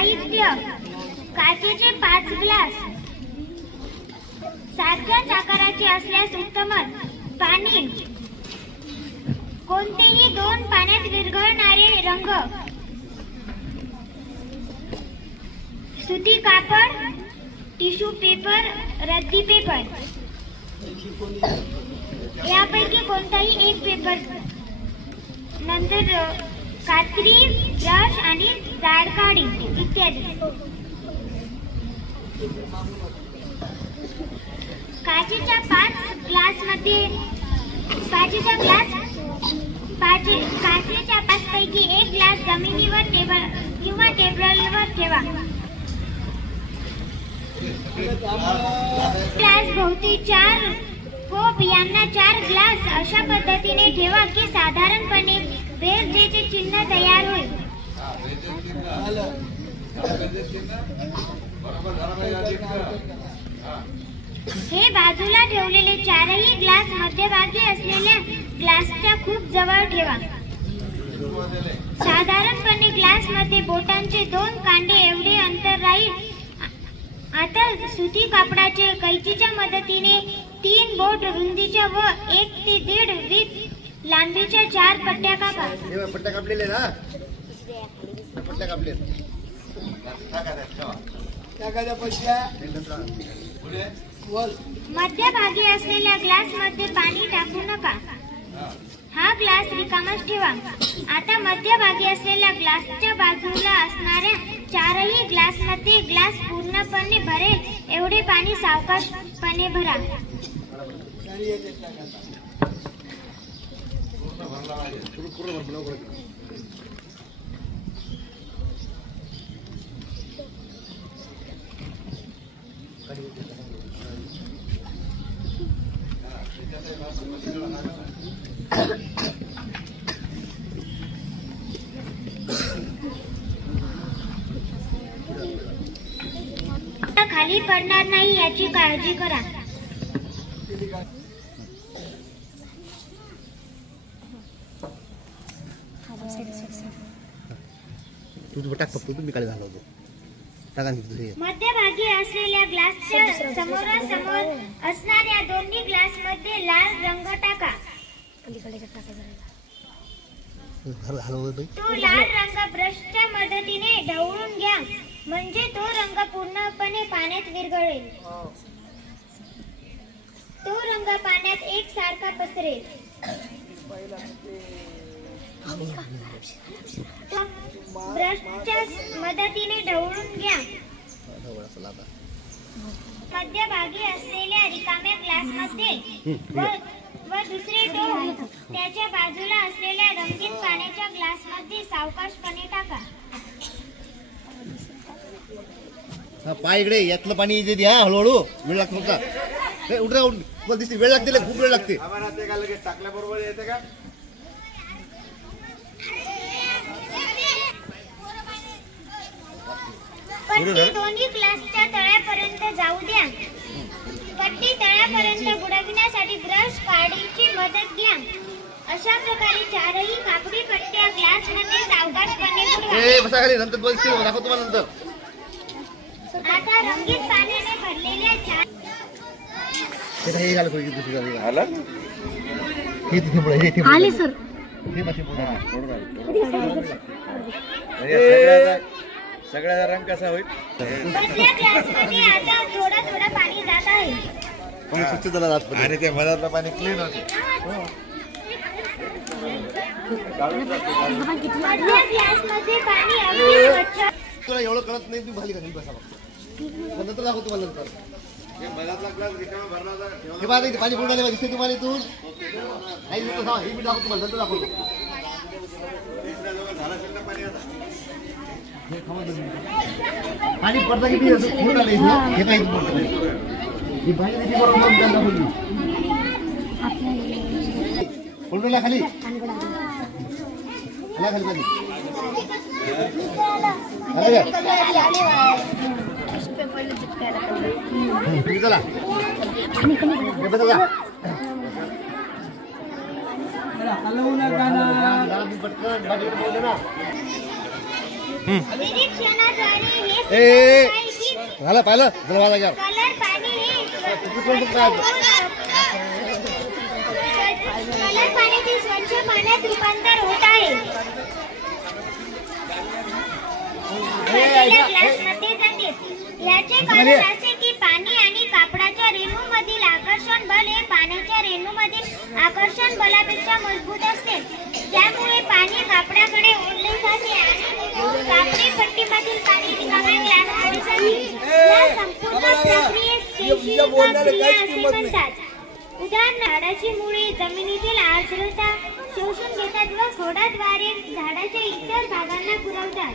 साहित्य काचेचे 5 ग्लास सारख्याच आकाराचे असल्यास उत्तमच. पाणी कोणतेही 2 पाण्यात विरघळणारे रंग. सुती कापड, टिश्यू पेपर, रद्दी पेपर यापैकी कोणताही एक पेपर. नंतर कात्री, ब्रश आणि जाड काडी इत्यादी. काचेच्या 5 ग्लासमध्ये काचेच्या 5 पैकी 1 ग्लास जमिनीवर किंवा टेबलवर ठेवा. ग्लास भोवती 4 कोप यांना 4 ग्लास अशा पद्धतीने ठेवा की साधारणपणे बेरजेचे चिन्ह तयार होईल. हे बाजूला ठेवलेले 4ही ग्लास मध्यभागी असलेल्या ग्लासच्या खूप जवळ ठेवा. साधारणपणे ग्लास मध्ये बोटांचे 2 कांडे एवढे अंतर राहील. आता सुती कापडाचे कैचीच्या मदतीने 3 बोट रुंदीच्या व 1 ते 1.5 वीत लांबीच्या 4 पट्ट्या कापा. पट्ट्या कापलेले ना, पट्ट्या कापले. मध्यभागी असलेल्या ग्लास मध्ये पाणी टाकू नका. हा ग्लास रिकामाच ठेवा. आता मध्यभागी असलेल्या ग्लासच्या बाजूला असणाऱ्या 4ही ग्लास मध्ये ग्लास पूर्णपणे भरेल एवढे पाणी सावकाशपणे भरा. खाली पडणार नाही याची काळजी करा. मध्यभागी असलेल्या ग्लासच्या समोरासमोर असणाऱ्या दोन्ही ग्लास मध्ये लाल रंग टाका. तो लाल रंग ब्रशच्या मदतीने ढवळून घ्या म्हणजे तो रंग पूर्णपणे पाण्यात विरघळेल. तो रंग पाण्यात एकसारखा पसरेल. ब्रशच्या मदतीने ढवळून घ्या. मध्यभागी असलेल्या रिकाम्या ग्लासमध्ये व दुसरे टोक त्याच्या बाजूला असलेल्या रंगीत पाण्याच्या ग्लासमध्ये सावकाशपणे टाका. पाय इकडे यातलं पाणी इथे द्या. हळूहळू वेळ लागतो का? उठा उठ दिसते. वेळ लागते, खूप वेळ लागते. टाकल्याबरोबर येते का? पट्टी दोन्ही ग्लासच्या तळ्यापर्यंत जाऊ द्या. पट्टी तळ्यापर्यंत बुडविण्यासाठी ब्रश काडीची मदत घ्या. अशा प्रकारे 4ही कापडी पट्ट्या ग्लासमध्ये सावकाशपणे बुडवा. नंतर दाखवतो तुम्हाला नंतर. आता रंगीत पाण्याने भरलेल्या 4 आले सर. सगळ्याचा रंग कसा होईल? ग्लासमध्ये आता थोडा थोडा पाणी जात आहे. स्वच्छ झाला आणि ते मधातलं पाणी क्लीन होते. तुला एवढं कळत नाही, तू खाली खाली बसा. नंतर दाखव तुम्हाला. नंतर पाणी पूर्ण दिसते तुम्हाला इथून. हे मी दाखवतो तुम्हाला. नंतर दाखवतो. पाणी पडता किती पूर्ण आलं इथं. हे काही ही पाणी किती बरोबर दाखवली. फोल्डरला खाली खाली खाली चला निरीक्षणाद्वारे ए की झालं पाहिलं दरवाजा घ्या कलर पाणी हे कलर पाण्याचे स्वच्छ पाण्यात रूपांतर होत आहे भरलेल्या ग्लासमध्ये जाते याचे कारण असे की पाणी आणि कापडाच्या रेणूमधील आकर्षण बल हे पाण्याच्या रेणूमधील आकर्षण बलापेक्षा मजबूत असते त्यामुळे पाणी कापडाकडे ओढले जाते आणि कापडी पट्टीमधील पाणी रिकाम्या ग्लासमध्ये जाते या संपूर्ण प्रक्रियेस पेशीयुक्त क्रिया असे म्हणतात उदाहरणार्थ झाडाची मुळे जमिनीतील आर्द्रता शोषून घेतात व खोडाद्वारे झाडाच्या इतर भागांना पुरवतात